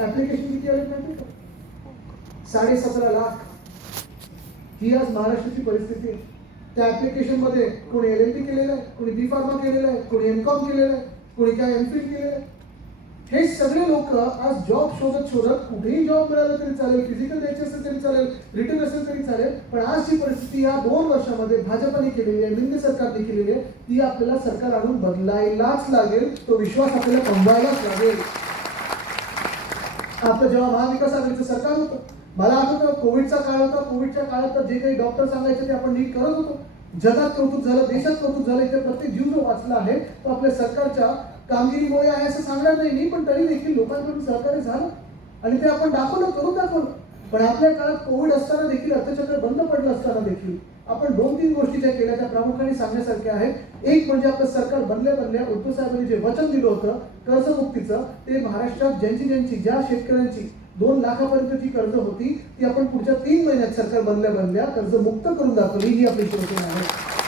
Application किती आले माहिती का? 17.5 लाख ही आज महाराष्ट्राची परिस्थिती आहे. त्या ऍप्लिकेशन मध्ये कोणी LLB केलेलं आहे, कोणी बी फार्मा केलेलं आहे, कोणी MCOM केलेलं आहे, कोणी काय MPhil केलेलं आहे. हे सगळे लोक आज जॉब शोधत कुठेही जॉब मिळाला तरी चालेल, फिजिकल द्यायचे असेल तरी चालेल, रिटर्न असेल तरी चालेल, पण आजची परिस्थिती या 2 वर्षामध्ये भाजपने केलेली आहे, मिंदे सरकारने केलेली आहे, ती आपल्याला सरकार आणून बदलायलाच लागेल. तो विश्वास आपल्याला कमवायलाच लागेल. आपलं जेव्हा महाविकास आघाडीचं सरकार होतं, मला आठवतं कोविडचा काळ होता. कोविडच्या काळात जे काही डॉक्टर सांगायचे ते आपण नीट करत होतो. जगात कौतुक झालं, देशात कौतुक झालं. इथे प्रत्येक जीव जो वाचला आहे तो आपल्या सरकारच्या कामगिरीमुळे आहे असं सांगणार नाही, पण तरी देखील लोकांकडून सहकार्य झालं आणि ते आपण करून दाखवलं. पण आपल्या काळात कोविड असताना देखील अर्थचक्र बंद पडलं असताना देखील आपण 2-3 गोष्टी ज्या केल्या त्या प्रामुख्याने सांगण्यासारख्या आहेत. एक म्हणजे आपलं सरकार बनल्या उद्धव साहेबांनी जे वचन दिलं होतं कर्जमुक्तीचं, ते महाराष्ट्रात ज्यांची ज्या शेतकऱ्यांची 2 लाखापर्यंतची कर्ज होती ती आपण पुढच्या 3 महिन्यात सरकार बनल्या कर्जमुक्त करून दाखवली. ही आपली शिवसेना आहे.